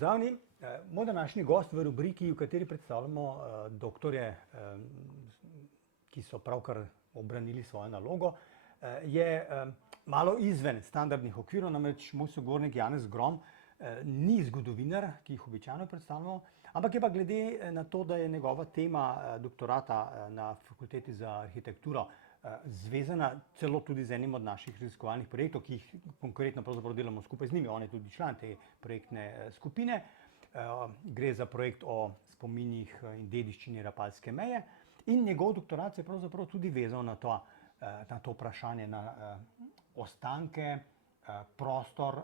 pozdravljeni. Moj današnji gost v rubriki, v kateri predstavljamo doktorje, ki so pravkar obranili svojo nalogo, je malo izven standardnih okvirov, namreč moj sogovornik Janez Grom ni zgodovinar, ki jih običajno predstavljamo, ampak je pa glede na to, da je njegova tema doktorata na Fakulteti za arhitekturo zvezana celo tudi z enim od naših raziskovalnih projektov, ki jih konkretno pravzaprav delamo skupaj z njimi. On je tudi član te projektne skupine. Gre za projekt o spominih in dediščini Rapalske meje in njegov doktorat se je pravzaprav tudi vezal na to vprašanje, na ostanke, prostor,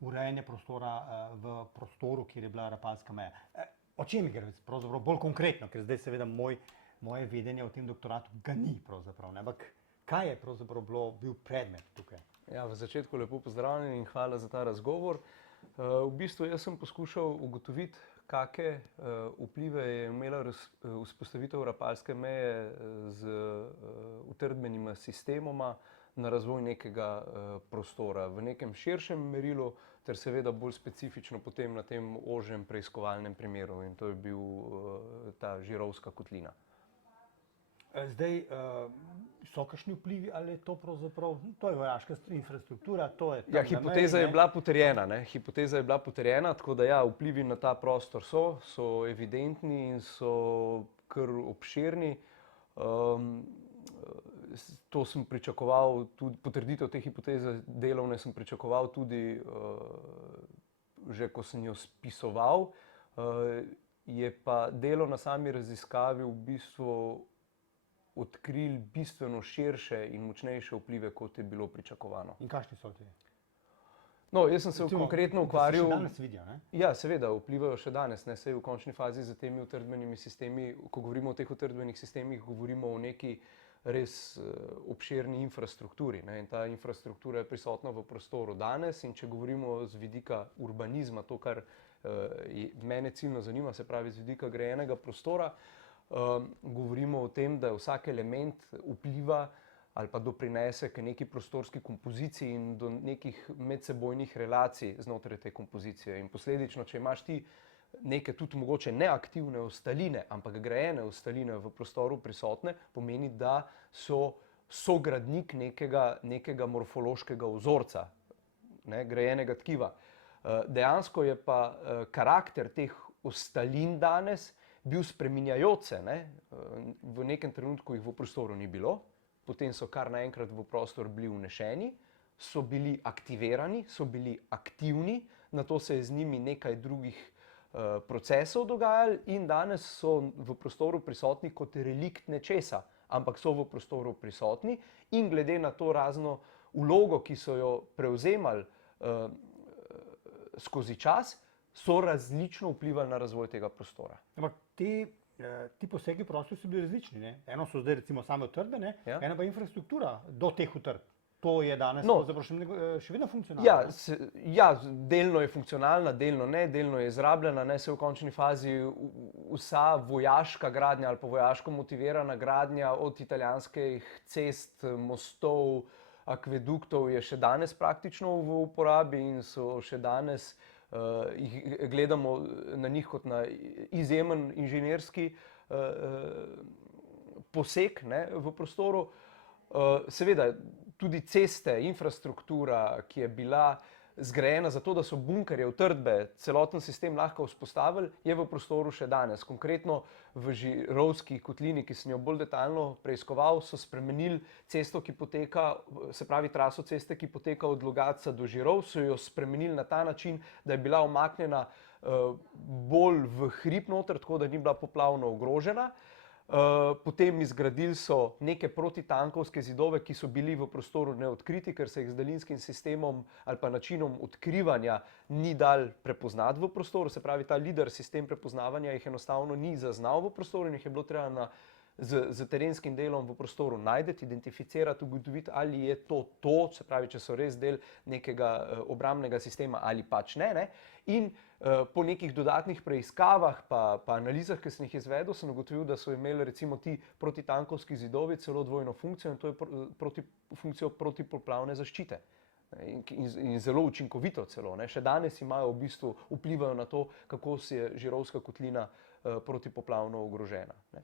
urejanje prostora v prostoru, kjer je bila Rapalska meja. O čem gre pravzaprav bolj konkretno, ker zdaj seveda moje vedenje o tem doktoratu ga ni pravzaprav, ampak kaj je pravzaprav bil predmet tukaj? Ja, v začetku lepo pozdravljeni in hvala za ta razgovor. V bistvu jaz sem poskušal ugotoviti, kakšne vplive je imela vzpostavitev Rapalske meje z utrdbenima sistemoma na razvoj nekega prostora v nekem širšem merilu ter seveda bolj specifično potem na tem ožjem preiskovalnem primeru, in to je bil ta Žirovska kotlina. Zdaj, so kakšni vplivi, ali je to pravzaprav, to je vojaška infrastruktura, to je tam na meji, hipoteza je bila potrjena, hipoteza je bila potrjena, tako da ja, vplivi na ta prostor so evidentni in so kar obširni. To sem pričakoval, tudi potrditev te hipoteze delovne sem pričakoval tudi že, ko sem jo spisoval. Je pa delo na sami raziskavi v bistvu odkrili bistveno širše in močnejše vplive, kot je bilo pričakovano. In kakšni so ti? No, jaz sem se konkretno ukvarjal... Da se še danes vidijo, ne? Ja, seveda, vplivajo še danes, ne, saj v končni fazi za temi utrdbenimi sistemi, ko govorimo o teh utrdbenih sistemih, govorimo o neki res obširni infrastrukturi, ne, in ta infrastruktura je prisotna v prostoru danes, in če govorimo z vidika urbanizma, to, kar mene ciljno zanima, se pravi z vidika grajenega prostora, govorimo o tem, da vsak element vpliva ali pa doprinese k neki prostorski kompoziciji in do nekih medsebojnih relacij znotraj te kompozicije. In posledično, če imaš ti neke tudi mogoče neaktivne ostaline, ampak grajene ostaline v prostoru prisotne, pomeni, da so sogradnik nekega morfološkega vzorca, grajenega tkiva. Dejansko je pa karakter teh ostalin danes bil spreminjajoč se, v nekem trenutku jih v prostoru ni bilo, potem so kar naenkrat v prostor bili vnešeni, so bili aktivirani, so bili aktivni, nato se je z njimi nekaj drugih procesov dogajali in danes so v prostoru prisotni kot relikt nečesa, ampak so v prostoru prisotni in glede na to razno vlogo, ki so jo prevzemali skozi čas, so različno vplivali na razvoj tega prostora. Ampak ti posegi v prostor so bili različni, ne? Eno so zdaj recimo same utrdbe, eno pa infrastruktura do teh utrdb. To je danes še vedno funkcionalno. Ja, delno je funkcionalna, delno ne, delno je izrabljena, ne, se v končni fazi vsa vojaška gradnja ali pa vojaško motivirana gradnja od italijanskih cest, mostov, akveduktov je še danes praktično v uporabi in so še danes gledamo na njih kot na izjemen inženirski poseg v prostoru. Seveda, tudi ceste, infrastruktura, ki je bila zgrajena zato, da so bunkerje, utrdbe, celoten sistem lahko vzpostavili, je v prostoru še danes. Konkretno v Žirovski kotlini, ki sem jo bolj detaljno preiskoval, so spremenili cesto, ki poteka, se pravi traso ceste, ki poteka od Logatca do Žirov, so jo spremenili na ta način, da je bila umaknjena bolj v hrib noter, tako da ni bila poplavno ogrožena. Potem izgradili so neke protitankovske zidove, ki so bili v prostoru neodkriti, ker se jih z daljinskim sistemom ali pa načinom odkrivanja ni dal prepoznati v prostoru. Se pravi, ta LIDAR sistem prepoznavanja jih enostavno ni zaznal v prostoru in jih je bilo treba z terenskim delom v prostoru najti, identificirati, ugotoviti, ali je to, se pravi, če so res del nekega obrambnega sistema ali pač ne. In po nekih dodatnih preiskavah pa analizah, ki sem jih izvedel, sem ugotovil, da so imeli recimo ti protitankovski zidovi celo dvojno funkcijo, in to je funkcijo protipoplavne zaščite. In zelo učinkovito celo. Ne. Še danes imajo v bistvu vplivajo na to, kako je Žirovska kotlina protipoplavno ogrožena. Ne.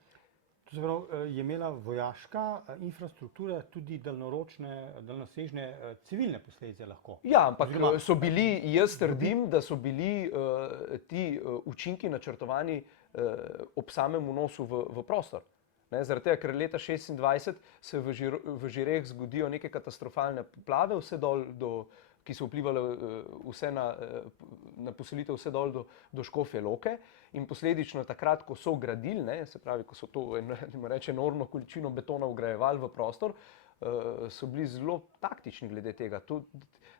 To se pravi, je imela vojaška infrastruktura tudi daljnosežne civilne posledice lahko? Ja, ampak so bili, jaz trdim, da so bili ti učinki načrtovani ob samem vnosu v prostor. Ne, zaradi tega, ker leta 1926 se v Žireh zgodijo neke katastrofalne poplave, ki so vplivali vse na poselitev vse dol do Škofje Loke in posledično takrat, ko so gradili, ne, se pravi, ko so to enormno količino betona vgrajevali v prostor, so bili zelo taktični glede tega.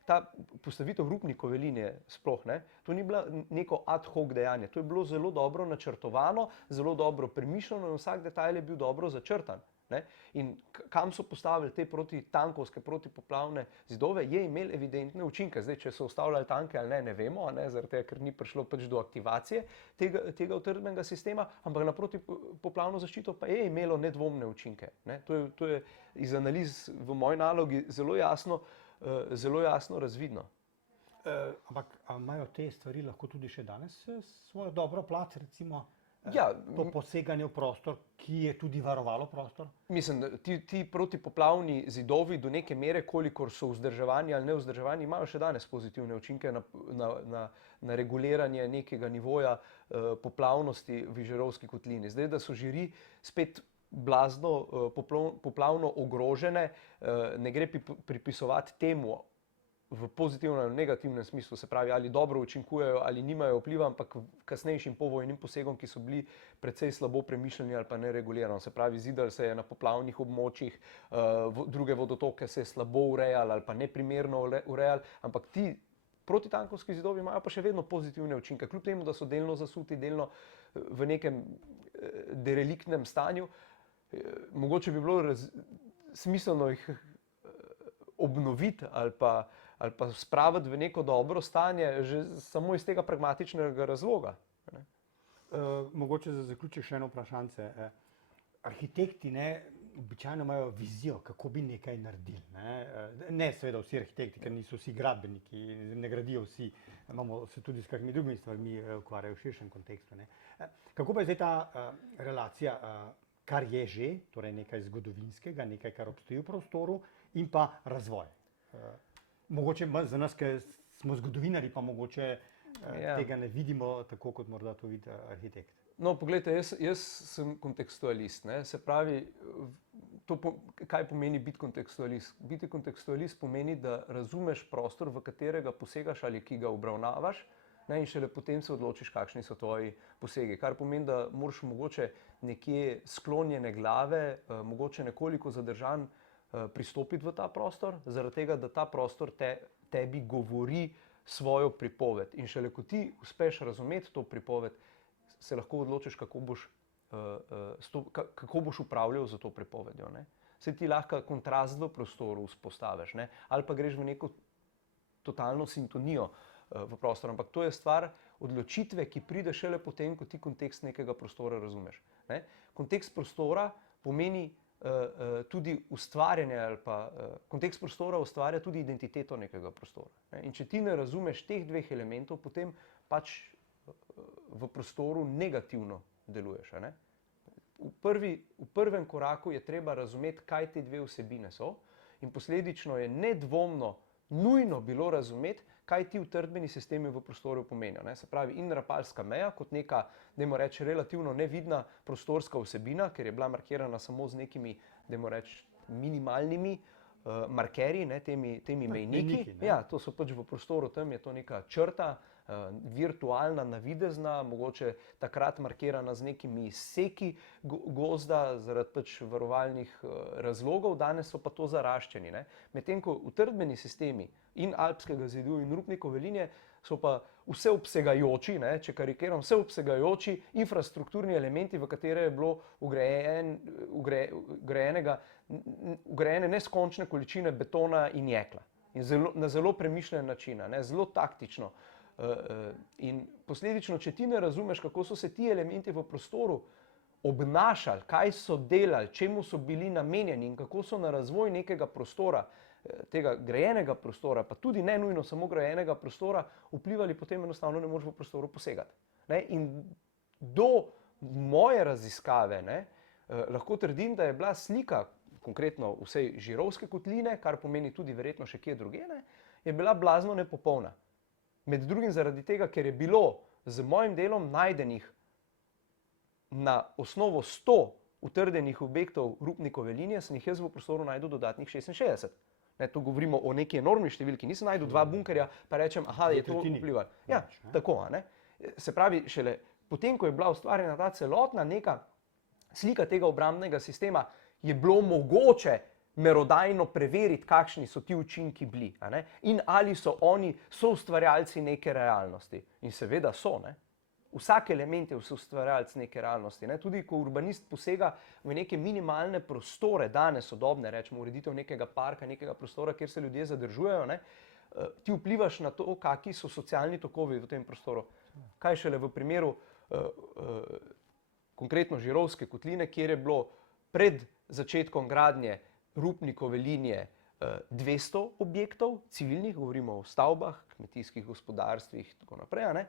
Ta postavitev Rupnikove linije sploh, ne, to ni bilo neko ad hoc dejanje, to je bilo zelo dobro načrtovano, zelo dobro premišljeno in vsak detajl je bil dobro začrtan. Ne. In kam so postavili te protitankovske, protipoplavne zidove, je imel evidentne učinke. Zdaj, če so ustavljali tanke ali ne, ne vemo, ne, zaradi tega, ker ni prišlo pač do aktivacije tega utrdbenega sistema, ampak na protipoplavno zaščito pa je imelo nedvomne učinke. Ne. To je iz analiz v moji nalogi zelo jasno razvidno. Ampak imajo te stvari lahko tudi še danes svojo dobro plat, recimo? Ja, to poseganje v prostor, ki je tudi varovalo prostor? Mislim, da ti protipoplavni zidovi do neke mere, kolikor so vzdrževani ali nevzdrževani, imajo še danes pozitivne učinke na reguliranje nekega nivoja poplavnosti v Žirovski kotlini. Zdaj, da so Žiri spet blazno poplavno ogrožene, ne gre pripisovati temu v pozitivnem ali negativnem smislu, se pravi, ali dobro učinkujejo ali nimajo vpliva, ampak kasnejšim povojnim posegom, ki so bili precej slabo premišljeni ali pa neregulirani. Se pravi, zidali se je na poplavnih območjih, druge vodotoke se je slabo urejali ali pa neprimerno urejali, ampak ti protitankovski zidovi imajo pa še vedno pozitivne učinke, kljub temu, da so delno zasuti, delno v nekem dereliktnem stanju. Mogoče bi bilo smiselno jih obnoviti ali pa spraviti v neko dobro stanje, že samo iz tega pragmatičnega razloga. Mogoče za zaključek še eno vprašanje. Arhitekti običajno imajo vizijo, kako bi nekaj naredili. Ne seveda vsi arhitekti, ker niso vsi gradbeniki, ne gradijo vsi, imamo se tudi s kakimi drugimi stvarmi ukvarjajo v širšem kontekstu. Kako pa je zdaj ta relacija, kar je že, torej nekaj zgodovinskega, nekaj, kar obstoji v prostoru, in pa razvoj? Mogoče za nas, ki smo zgodovinari, pa mogoče tega ne vidimo tako, kot morda to vidi arhitekt. No, poglejte, jaz sem kontekstualist. Ne? Se pravi, kaj pomeni biti kontekstualist? Biti kontekstualist pomeni, da razumeš prostor, v katerega posegaš ali ki ga obravnavaš, ne? In šele potem se odločiš, kakšni so tvoji posegi. Kar pomeni, da moraš mogoče nekje sklonjene glave, mogoče nekoliko zadržan, pristopiti v ta prostor, zaradi tega, da ta prostor tebi govori svojo pripoved. In šele ko ti uspeš razumeti to pripoved, se lahko odločiš, kako boš upravljal za to pripovedjo. Ne? Se ti lahko kontrast v prostoru vzpostaviš, ne? Ali pa greš v neko totalno sintonijo v prostor. Ampak to je stvar odločitve, ki pride šele potem, ko ti kontekst nekega prostora razumeš. Ne? Kontekst prostora pomeni tudi ustvarjanje ali pa kontekst prostora ustvarja tudi identiteto nekega prostora. Ne? In če ti ne razumeš teh dveh elementov, potem pač v prostoru negativno deluješ. Ne? V prvem koraku je treba razumeti, kaj te dve vsebine so, in posledično je nedvomno nujno bilo razumeti, kaj ti utrdbeni sistemi v prostoru pomenijo. Ne? Se pravi, in rapalska meja kot neka, dajmo reči, relativno nevidna prostorska vsebina, ker je bila markirana samo z nekimi, dajmo reči, minimalnimi markerji, ne? temi mejniki. Ja, to so pač v prostoru, tam je to neka črta, virtualna, navidezna, mogoče takrat markirana z nekimi seki gozda zaradi pač varovalnih razlogov, danes so pa to zaraščeni. Medtem ko utrdbeni sistemi in Alpskega zidu in Rupnikove linije so pa vseobsegajoči, če karikiram, vseobsegajoči infrastrukturni elementi, v katere je bilo ugrajene neskončne količine betona in jekla. In na zelo premišljen način, zelo taktično. In posledično, če ti ne razumeš, kako so se ti elementi v prostoru obnašali, kaj so delali, čemu so bili namenjeni in kako so na razvoj nekega prostora tega grajenega prostora, pa tudi ne nujno samo grajenega prostora, vplivali, potem enostavno ne moreš v prostoru posegati. Ne? In do moje raziskave lahko trdim, da je bila slika, konkretno vsej Žirovske kotline, kar pomeni tudi verjetno še kje drugje, je bila blazno nepopolna. Med drugim zaradi tega, ker je bilo z mojim delom najdenih na osnovo 100 utrdenih objektov Rupnikove linije, sem jih jaz v prostoru najdel dodatnih 66. Tu govorimo o neki enormni številki. Nisem najdel 2 bunkerja, pa rečem, aha, je to vplivalo. Ja, tako, Se pravi, šele potem, ko je bila ustvarjena ta celotna neka slika tega obrambnega sistema, je bilo mogoče merodajno preveriti, kakšni so ti učinki bili, in ali so oni soustvarjalci neke realnosti. In seveda so, Vsak element je soustvarjalec neke realnosti. Tudi ko urbanist posega v neke minimalne prostore, danes sodobne, rečemo ureditev nekega parka, nekega prostora, kjer se ljudje zadržujejo, ti vplivaš na to, kakšni so socialni tokovi v tem prostoru. Kaj šele v primeru konkretno Žirovske kotline, kjer je bilo pred začetkom gradnje Rupnikove linije 200 objektov civilnih, govorimo o stavbah, kmetijskih gospodarstvih in tako naprej,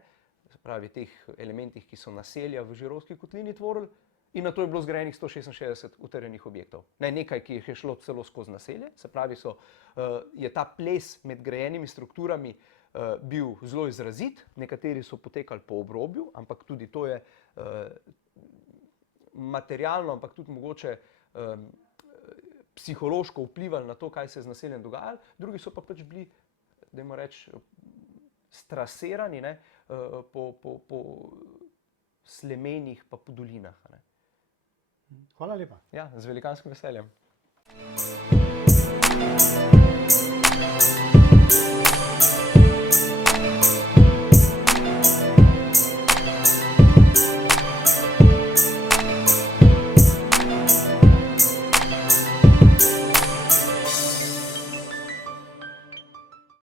se pravi teh elementih, ki so naselja v Žirovski kotlini tvorili, in na to je bilo zgrajenih 166 utrjenih objektov. Nekaj, ki jih je šlo celo skozi naselje, se pravi, je ta ples med grajenimi strukturami bil zelo izrazit, nekateri so potekali po obrobju, ampak tudi to je materialno, ampak tudi mogoče psihološko vplivali na to, kaj se je z naseljem dogajalo, drugi so pa pač bili, dajmo reči, strasirani po slemenih pa po dolinah. Hvala lepa. Ja, z velikanskim veseljem.